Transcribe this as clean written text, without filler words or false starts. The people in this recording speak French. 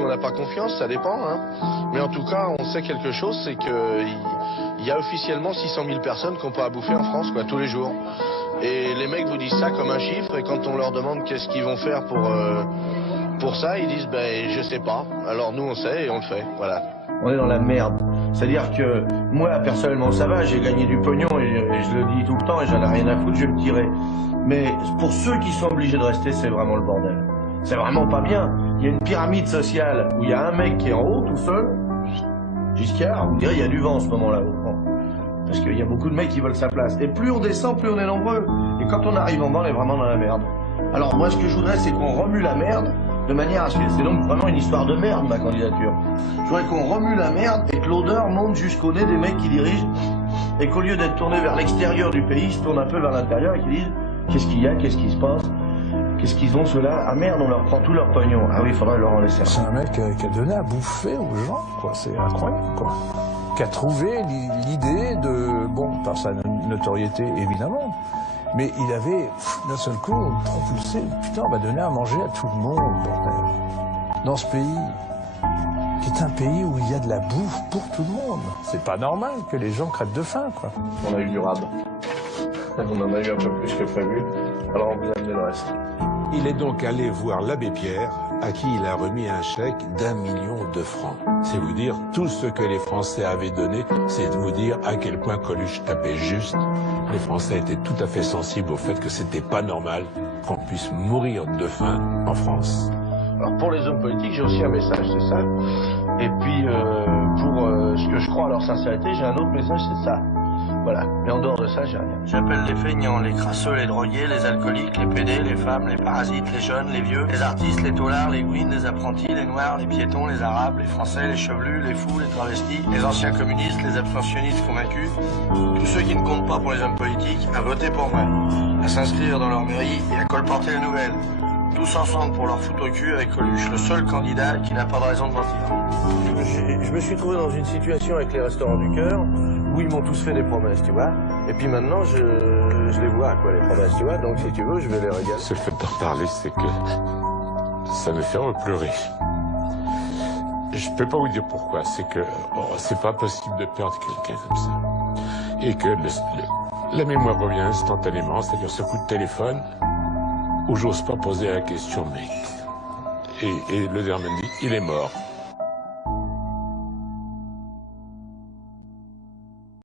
ou on n'a pas confiance, ça dépend. Hein. Mais en tout cas, on sait quelque chose, c'est qu'il y a officiellement 600 000 personnes qui n'ont pas à bouffer en France, quoi, tous les jours. Et les mecs vous disent ça comme un chiffre, et quand on leur demande qu'est-ce qu'ils vont faire pour ça, ils disent ben je sais pas. Alors nous on sait et on le fait, voilà. On est dans la merde. C'est-à-dire que moi personnellement ça va, j'ai gagné du pognon et je le dis tout le temps et j'en ai rien à foutre, je vais me tirer. Mais pour ceux qui sont obligés de rester, c'est vraiment le bordel. C'est vraiment pas bien. Il y a une pyramide sociale où il y a un mec qui est en haut tout seul, Giscard, vous direz il y a du vent en ce moment-là. Parce qu'il y a beaucoup de mecs qui veulent sa place. Et plus on descend, plus on est nombreux. Et quand on arrive en bas, on est vraiment dans la merde. Alors moi, ce que je voudrais, c'est qu'on remue la merde de manière à ce que... C'est donc vraiment une histoire de merde, ma candidature. Je voudrais qu'on remue la merde et que l'odeur monte jusqu'au nez des mecs qui dirigent. Et qu'au lieu d'être tournés vers l'extérieur du pays, ils se tournent un peu vers l'intérieur et qu'ils disent qu'est-ce qu'il y a, qu'est-ce qui se passe, qu'est-ce qu'ils ont ceux-là. Ah merde, on leur prend tout leur pognon. Ah oui, il faudrait leur en laisser un. C'est un mec qui a donné à bouffer aux gens, quoi. C'est incroyable, quoi. Qui a trouvé l'idée de, bon, par sa notoriété évidemment, mais il avait d'un seul coup propulsé, putain, on va donner à manger à tout le monde, bordel. Dans ce pays, qui est un pays où il y a de la bouffe pour tout le monde. C'est pas normal que les gens crèvent de faim, quoi. On a eu du rab. On en a eu un peu plus que prévu, alors on vous a amené le reste. Il est donc allé voir l'abbé Pierre, à qui il a remis un chèque d'1 million de francs. C'est vous dire, tout ce que les Français avaient donné, c'est de vous dire à quel point Coluche tapait juste. Les Français étaient tout à fait sensibles au fait que c'était pas normal qu'on puisse mourir de faim en France. Alors pour les hommes politiques, j'ai aussi un message, c'est ça. Et puis pour ce que je crois à leur sincérité, j'ai un autre message, c'est ça. Voilà, mais en dehors de ça, j'ai rien. J'appelle les feignants, les crasseux, les drogués, les alcooliques, les pédés, les femmes, les parasites, les jeunes, les vieux, les artistes, les taulards, les gouines, les apprentis, les noirs, les piétons, les arabes, les français, les chevelus, les fous, les travestis, les anciens communistes, les abstentionnistes convaincus, tous ceux qui ne comptent pas pour les hommes politiques, à voter pour moi, à s'inscrire dans leur mairie et à colporter les nouvelles. Tous ensemble pour leur foutre au cul avec Coluche, le seul candidat qui n'a pas de raison de mentir. Je me suis trouvé dans une situation avec les Restaurants du Cœur où ils m'ont tous fait des promesses, tu vois. Et puis maintenant, je les vois, quoi, les promesses, tu vois. Donc si tu veux, je vais les regarder. Ce fait d'en parler, c'est que ça me fait replorer. Je peux pas vous dire pourquoi. C'est que c'est pas possible de perdre quelqu'un comme ça. Et que la mémoire revient instantanément, c'est-à-dire ce coup de téléphone où j'ose pas poser la question, mais... Et le dernier me dit, il est mort.